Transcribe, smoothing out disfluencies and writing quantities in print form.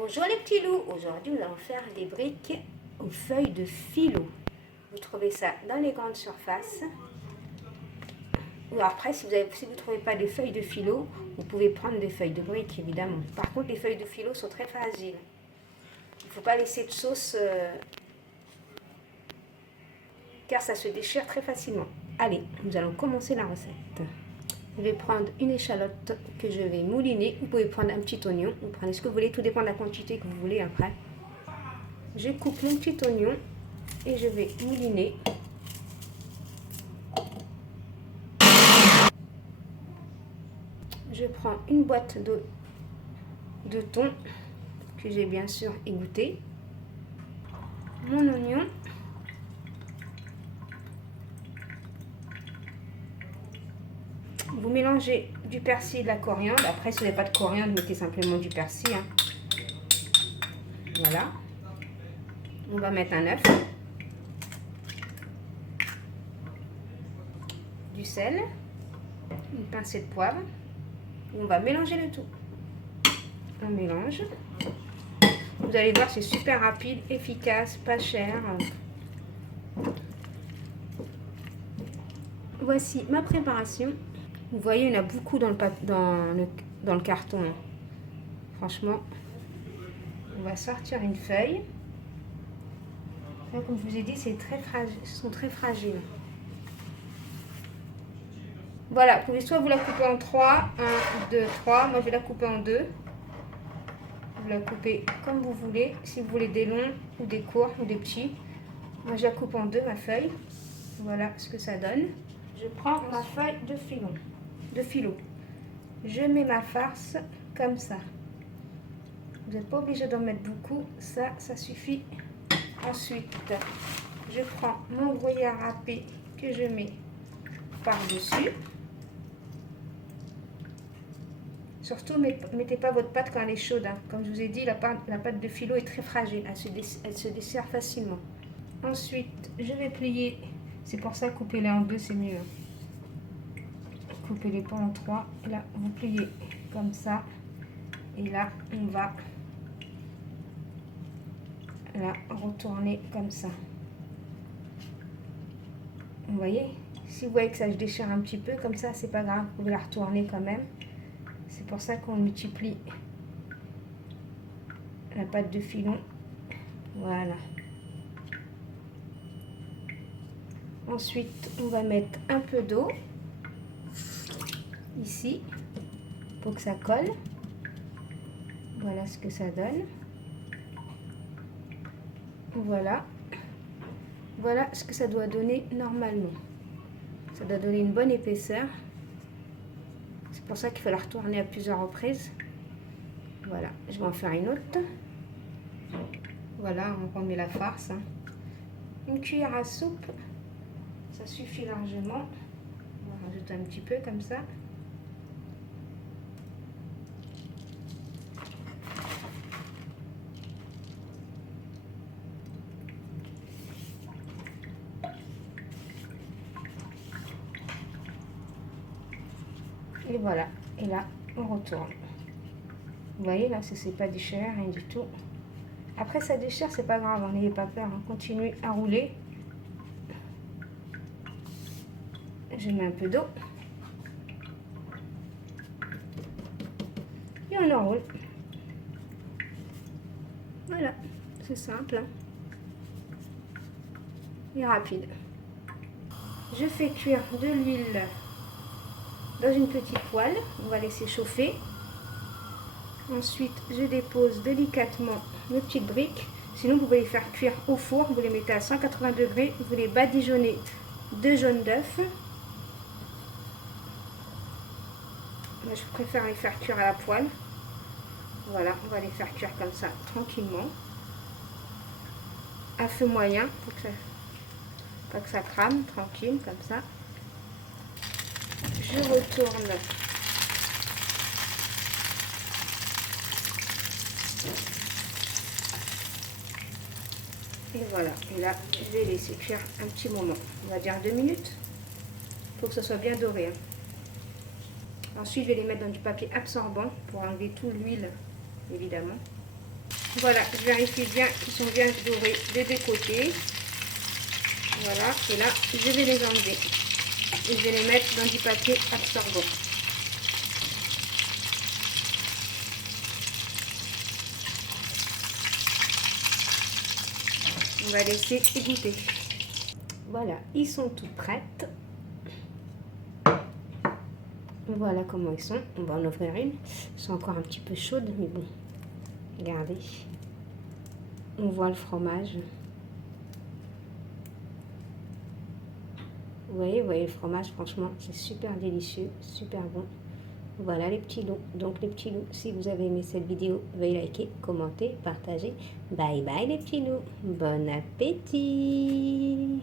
Bonjour les petits loups, aujourd'hui nous allons faire des briques aux feuilles de philo. Vous trouvez ça dans les grandes surfaces. Ou après, si vous ne trouvez pas des feuilles de philo, vous pouvez prendre des feuilles de briques évidemment. Par contre, les feuilles de philo sont très fragiles. Il ne faut pas laisser de sauce car ça se déchire très facilement. Allez, nous allons commencer la recette. Je vais prendre une échalote que je vais mouliner. Vous pouvez prendre un petit oignon. Vous prenez ce que vous voulez, tout dépend de la quantité que vous voulez après. Je coupe mon petit oignon et je vais mouliner. Je prends une boîte de thon que j'ai bien sûr égoutté. Mon oignon. Vous mélangez du persil et de la coriandre. Après, si vous n'avez pas de coriandre, mettez simplement du persil. Voilà. On va mettre un œuf. Du sel. Une pincée de poivre. On va mélanger le tout. On mélange. Vous allez voir, c'est super rapide, efficace, pas cher. Voici ma préparation. Vous voyez, il y en a beaucoup dans le carton. Franchement, on va sortir une feuille. Là, comme je vous ai dit, ce sont très fragiles. Voilà, vous pouvez soit vous la couper en 3, 1, 2, 3. Moi, je vais la couper en 2. Vous la coupez comme vous voulez. Si vous voulez des longs ou des courts ou des petits. Moi, je la coupe en 2, ma feuille. Voilà ce que ça donne. Je prends ma feuille de philo. Je mets ma farce comme ça. Vous n'êtes pas obligé d'en mettre beaucoup. Ça suffit. Ensuite, je prends mon gruyère râpé que je mets par-dessus. Surtout, mettez pas votre pâte quand elle est chaude. Comme je vous ai dit, la pâte de philo est très fragile. Elle se dessert facilement. Ensuite, je vais plier. C'est pour ça, coupez-les en 2, c'est mieux. Coupez-les pas en 3. Là, vous pliez comme ça. Et là, on va la retourner comme ça. Vous voyez? Si vous voyez que ça se déchire un petit peu, comme ça, c'est pas grave. Vous pouvez la retourner quand même. C'est pour ça qu'on multiplie la pâte de filon. Voilà. Ensuite, on va mettre un peu d'eau ici pour que ça colle. Voilà ce que ça donne. Voilà. Voilà ce que ça doit donner normalement. Ça doit donner une bonne épaisseur. C'est pour ça qu'il faut la retourner à plusieurs reprises. Voilà, je vais en faire une autre. Voilà, on remet la farce. Une cuillère à soupe, ça suffit largement. On va rajouter un petit peu comme ça. Et voilà, et là, on retourne. Vous voyez, là, c'est pas déchiré, rien du tout. Après, ça déchire, c'est pas grave, n'ayez pas peur. Continuez à rouler. Je mets un peu d'eau. Et on enroule. Voilà, c'est simple et rapide. Je fais cuire de l'huile dans une petite poêle. On va laisser chauffer. Ensuite, je dépose délicatement mes petites briques. Sinon, vous pouvez les faire cuire au four. Vous les mettez à 180 degrés. Vous les badigeonnez de jaune d'œuf. Moi, je préfère les faire cuire à la poêle. Voilà, on va les faire cuire comme ça, tranquillement. À feu moyen, pour que pas que ça crame, tranquille, comme ça. Je retourne. Et voilà, et là, je vais laisser cuire un petit moment. On va dire 2 minutes, pour que ce soit bien doré. Ensuite, je vais les mettre dans du papier absorbant pour enlever toute l'huile, évidemment. Voilà, je vérifie bien qu'ils sont bien dorés des deux côtés. Voilà, et là, je vais les enlever. Et je vais les mettre dans du papier absorbant. On va laisser égoutter. Voilà, ils sont toutes prêtes. Voilà comment ils sont. On va en ouvrir une. Elles sont encore un petit peu chaudes, mais bon. Regardez. On voit le fromage. Vous voyez le fromage, franchement, c'est super délicieux, super bon. Voilà les petits loups. Donc les petits loups, si vous avez aimé cette vidéo, veuillez liker, commenter, partager. Bye bye les petits loups. Bon appétit!